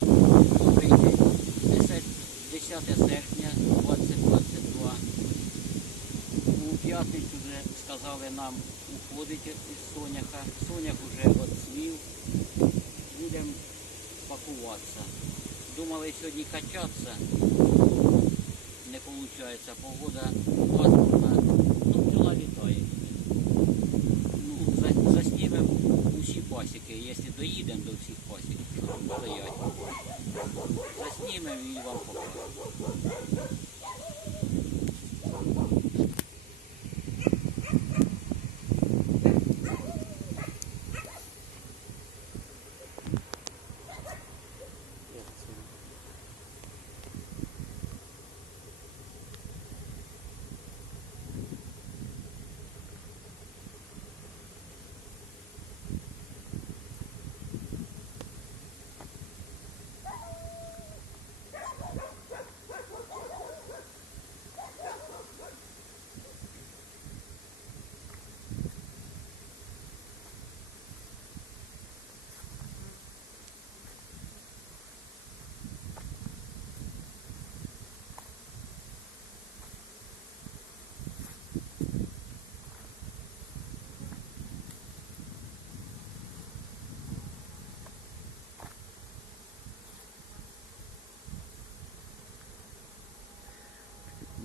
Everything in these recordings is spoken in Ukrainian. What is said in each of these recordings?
День. 10, 10 серпня 2022. У п'ятницю вже сказали нам уходити із соняха. Сонях вже відцвів. Будемо пакуватися. Думали сьогодні качатися. Не виходить. Погода пасмурна. Ну, бджола літає. Ну, за- заснімемо усі пасіки, якщо доїдемо до всіх пасік, що там стоять. Заснімемо і вам покажемо.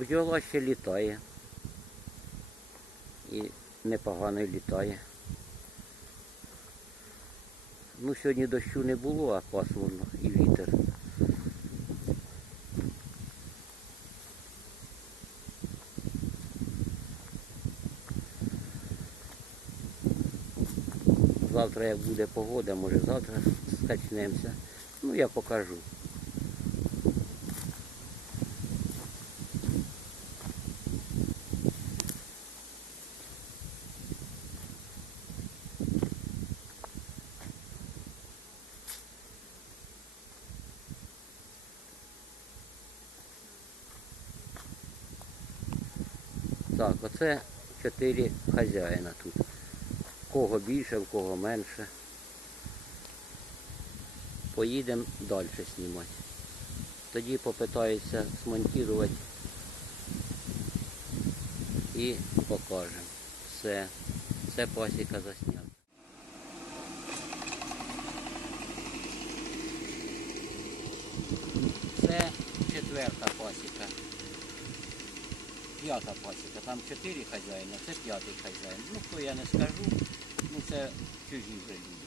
Бджола ще літає. І непогано літає. Ну, сьогодні дощу не було, а пасмурно і вітер. Завтра, як буде погода, може завтра скачнемося. Ну, я покажу. Так, оце чотири хазяїна тут. В кого більше, в кого менше. Поїдемо далі знімати. Тоді попитаються смонтувати і покажемо. Все. Це пасіка заснята. Це четверта пасіка. П'ята пасіка. Там чотири хазяїна, це п'ятий хазяїн. Ну, хто я не скажу, ну це чужі вже люди.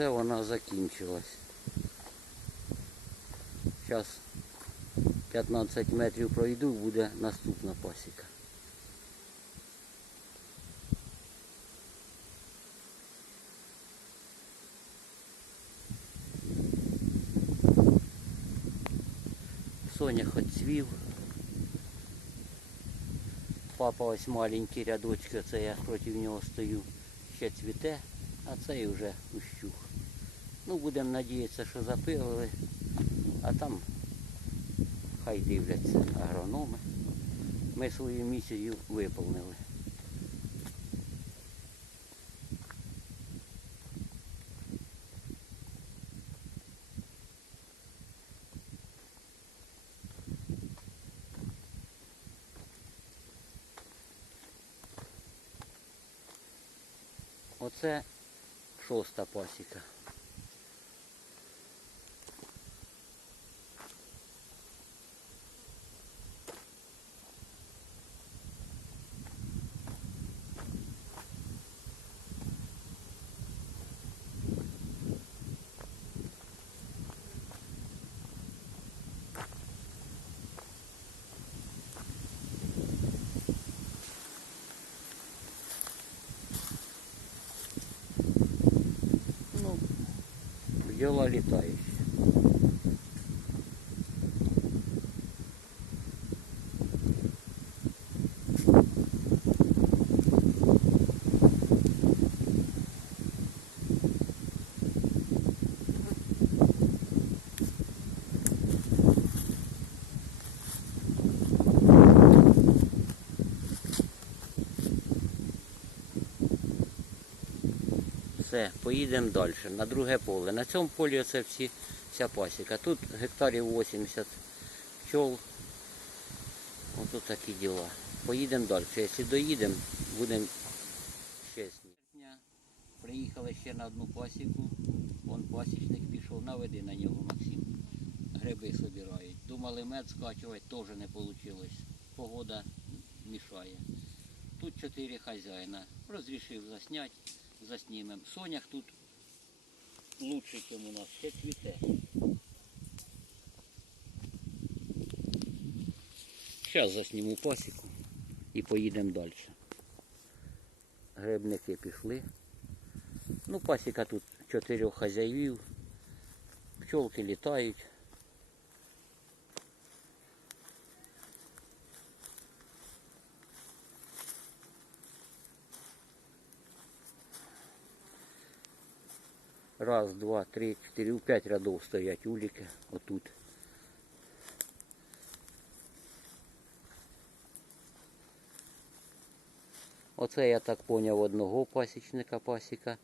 Оце вона закінчилась. Зараз 15 метрів пройду, буде наступна пасіка. Соня хоч цвів. Папа ось маленький рядочки, це я проти нього стою, ще цвіте, а цей вже ущух. Ну, будемо сподіватися, що запилили, а там хай дивляться агрономи. Ми свою місію виповнили. Оце шоста пасіка. Бджола літаюча. Все, поїдемо далі, на друге поле. На цьому полі це всі, вся пасіка. Тут гектарів 80 пчол. Ось такі діла. Поїдемо далі. Якщо доїдемо, будемо чесні. Приїхали ще на одну пасіку. Вон пасічник пішов, наведи на нього Максим. Гриби собирають. Думали мед скачувати, теж не вийшло. Погода мішає. Тут чотири хазяїна. Розрішив засняти, заснімемо. Сонях тут лучший, ніж у нас, ще цвіте. Зараз засніму пасіку і поїдемо далі. Грибники пішли. Ну, пасіка тут чотирьох хазяїв. Пчолки літають. Раз, два, три, у п'ять рядов стоять уліки отут. Оце я так поняв одного пасічника пасіка.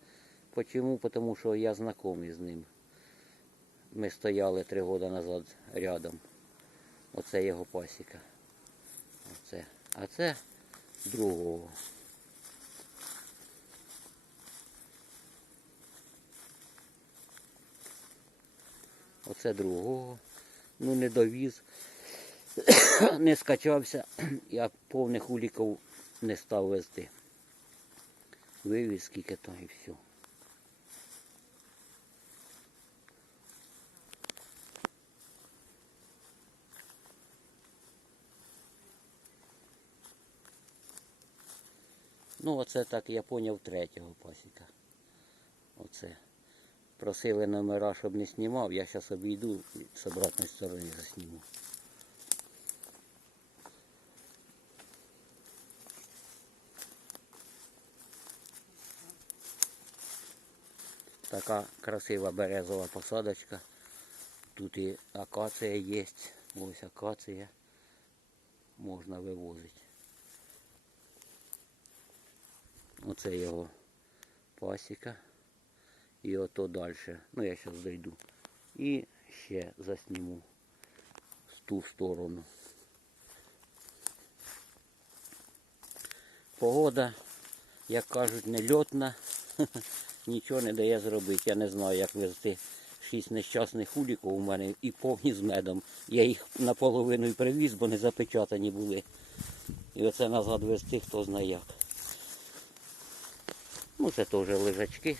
Почому? Тому що я знайомий з ним. Ми стояли три роки назад рядом. Оце його пасіка. Оце. А це другого. Оце другого. Ну не довіз, не скачався, я повних уліків не став вести. Вивіз скільки то і все. Ну, оце так я поняв третього пасіка. Оце. Просили номера, щоб не знімав. Я зараз обійду з обратної сторони засніму. Така красива березова посадочка. Тут і акація є. Ось акація. Можна вивозити. Оце його пасіка. І ото далі. Ну я зараз дойду. І ще засніму з ту сторону. Погода, як кажуть, не льотна. Нічого не дає зробити. Я не знаю, як везти шість нещасних уліків у мене і повні з медом. Я їх наполовину і привіз, бо не запечатані були. І оце назад везти, хто знає як. Ну, це теж лежачки.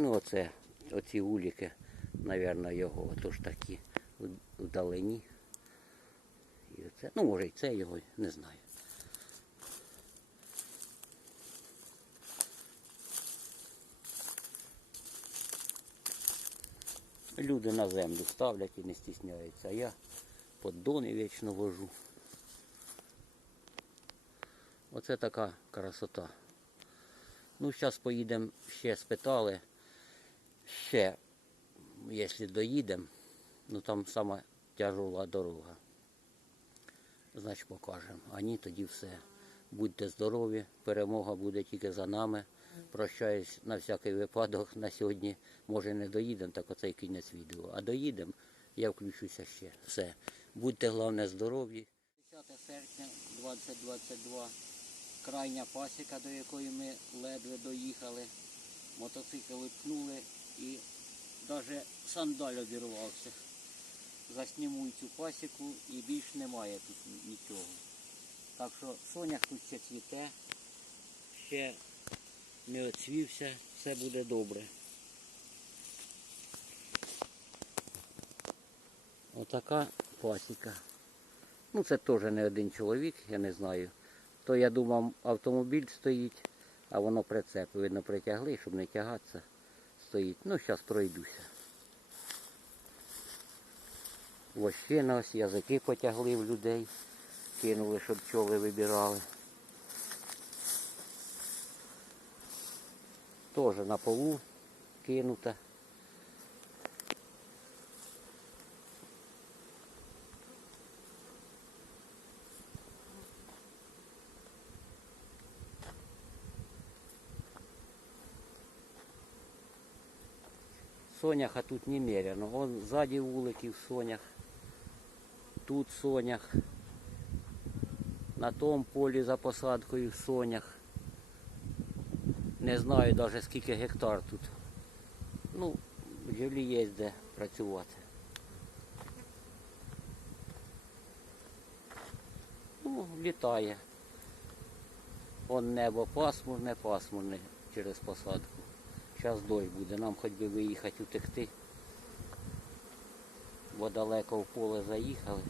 Ну, оце, оці уліки, мабуть, його отож такі вдалині. І оце, ну, може, і це його, не знаю. Люди на землю ставлять і не стісняються, а я поддони вічно вожу. Оце така красота. Ну, зараз поїдемо ще спитали. Ще, якщо доїдемо, ну там сама тяжова дорога. Значить покажемо. А ні, тоді все. Будьте здорові, перемога буде тільки за нами. Прощаюсь на всякий випадок на сьогодні. Може не доїдемо, так оцей кінець відео. А доїдемо, я включуся ще. Все. Будьте головне здорові. 10 серпня 2022. Крайня пасіка, до якої ми ледве доїхали. Мотоцикл випнули і навіть сандаль обірвався. Засніму цю пасіку і більш немає тут нічого. Так що сонях тут ще цвіте, ще не оцвівся, все буде добре. Отака пасіка. Ну це теж не один чоловік, я не знаю. То я думав автомобіль стоїть, а воно прицеп, видно, притягли, щоб не тягатися. Стоїть. Ну, зараз пройдуся. Вощина ось язики потягли в людей, кинули, щоб пчоли вибирали. Теж на полу кинута. Соняха тут немерено. Вон ззаді вуликів сонях. Тут сонях. На тому полі за посадкою в сонях. Не знаю навіть скільки гектар тут. Ну, землі є де працювати. Ну, літає. Вон небо пасмурне, пасмурне через посадку. Зараз дощ буде, нам хоч би виїхати утекти. Бо далеко в поле заїхали.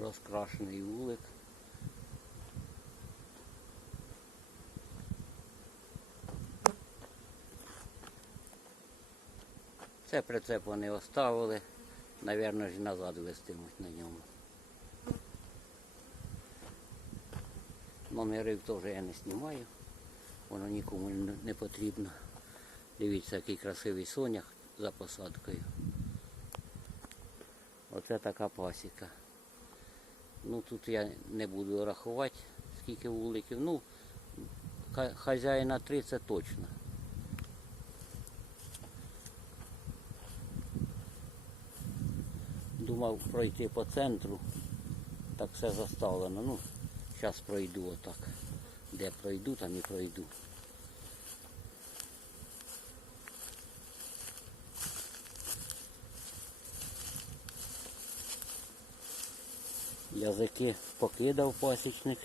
Розкрашений вулик. Це прицеп вони оставили. Навірно ж назад вестимуть на ньому. Номерів теж я не знімаю. Воно нікому не- потрібно. Дивіться, який красивий сонях за посадкою. Оце така пасіка. Ну тут я не буду рахувати, скільки вуликів. Ну, хазяїна три це точно. Думав пройти по центру, так все заставлено. Ну, зараз пройду отак. Де пройду, там і пройду. Язики покидав пасічник.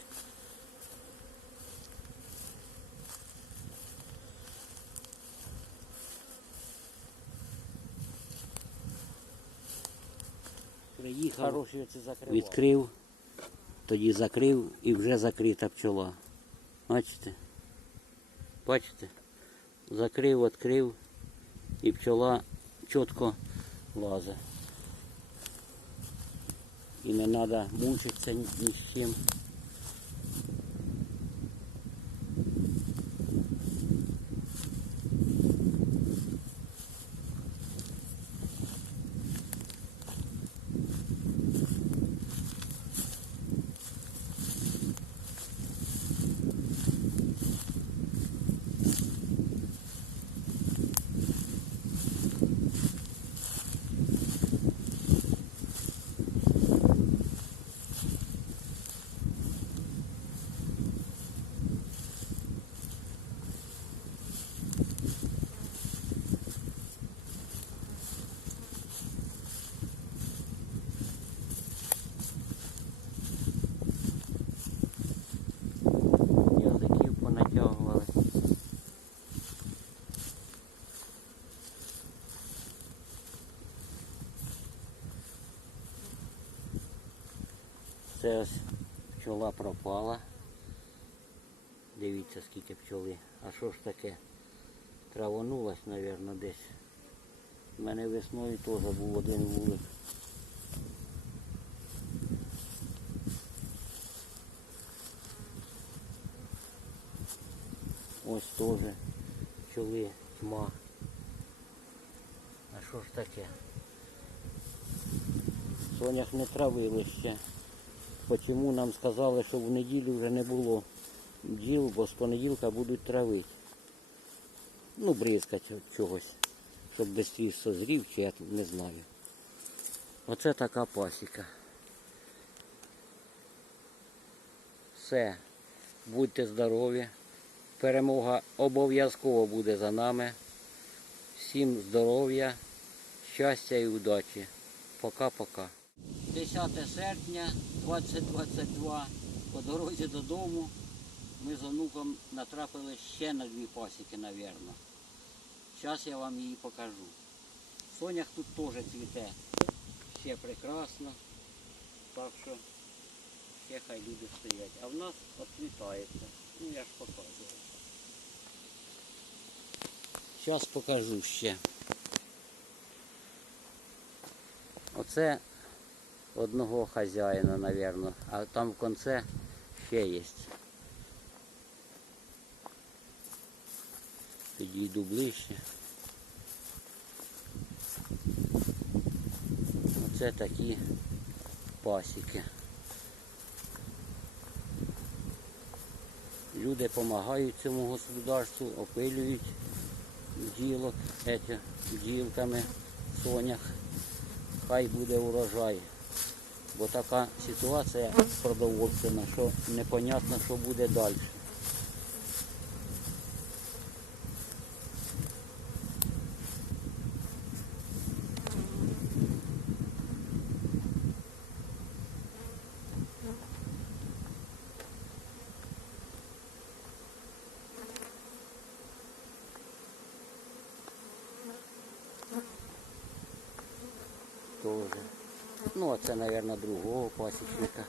Приїхав, відкрив, тоді закрив і вже закрита пчола. Бачите? Бачите? Закрив, відкрив і пчола чітко лазить. І не треба мучитися ні ні з чим. Це ось пчола пропала. Дивіться, скільки пчоли. А що ж таке? Травонулась, мабуть, десь. У мене весною теж був один вулик. Ось теж пчоли, тьма. А що ж таке? Сонях не травили ще. Почому нам сказали, що в неділю вже не було бджіл, бо з понеділка будуть травити. Ну, бризкати чогось, щоб швидше созрів, чи я не знаю. Оце така пасіка. Все. Будьте здорові. Перемога обов'язково буде за нами. Всім здоров'я, щастя і удачі. Пока-пока. 10 серпня 2022 по дорозі додому ми з онуком натрапили ще на дві пасіки, напевно. Зараз я вам її покажу. Сонях тут теж цвіте. Ще прекрасно. Так що ще хай люди стоять. А в нас відцвітається. Ну я ж показую. Зараз покажу ще. Оце одного хазяїна, напевно, а там в кінці ще є. Підійду ближче. Оце такі пасіки. Люди допомагають цьому господарству, опилюють бджілок, бджілками, сонях. Хай буде урожай. Бо така ситуація продовольственна, що непонятно, що буде далі. Тоже. Ну, а це, мабуть, другого пасічника.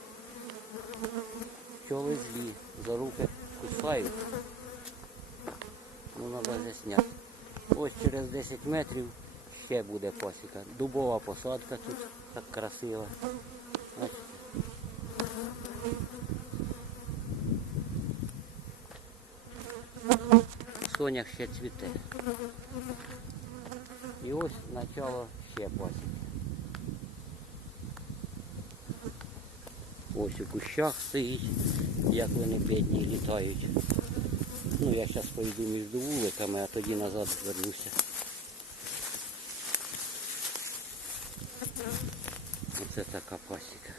Пчоли злі, за руки кусають. Ну, треба засняти. Ось через 10 метрів ще буде пасіка. Дубова посадка тут так красива. Сонях ще цвіте. І ось начало ще пасіки. Ось у кущах стоїть, як вони бідні літають. Ну я зараз поїду між вуликами, а тоді назад звернуся. Оце така пасіка.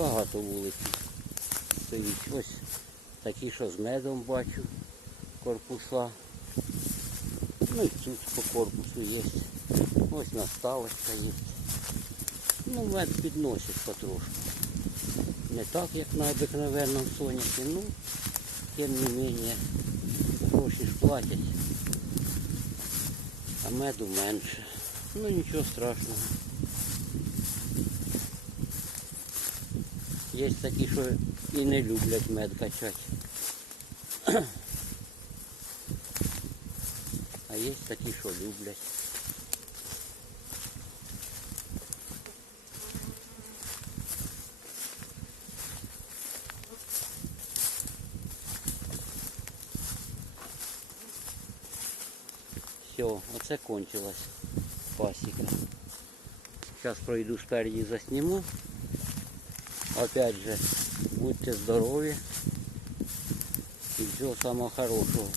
Багато вуликів стоїть. Ось такі, що з медом бачу, корпуса. Ну і тут по корпусу є. Ось наставочка є. Ну, мед підносить потрошку. Не так, як на обикновенному соняхі, ну, тим не менее, гроші ж платять, а меду менше. Ну нічого страшного. Есть такие, что и не люблять мед качати. А есть такие, что люблять. Все, оце кончилась пасіка. Сейчас пройду спереді засниму. Опять же, будьте здорові. І всього самого хорошого.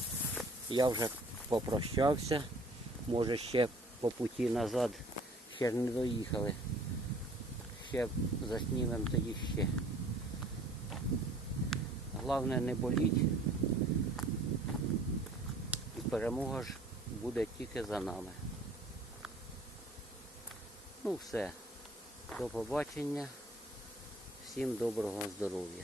Я вже попрощався. Може ще по путі назад ще не доїхали. Ще заснімемо тоді ще. Головне не боліть. І перемога ж буде тільки за нами. Ну все. До побачення. Всім доброго здоров'я.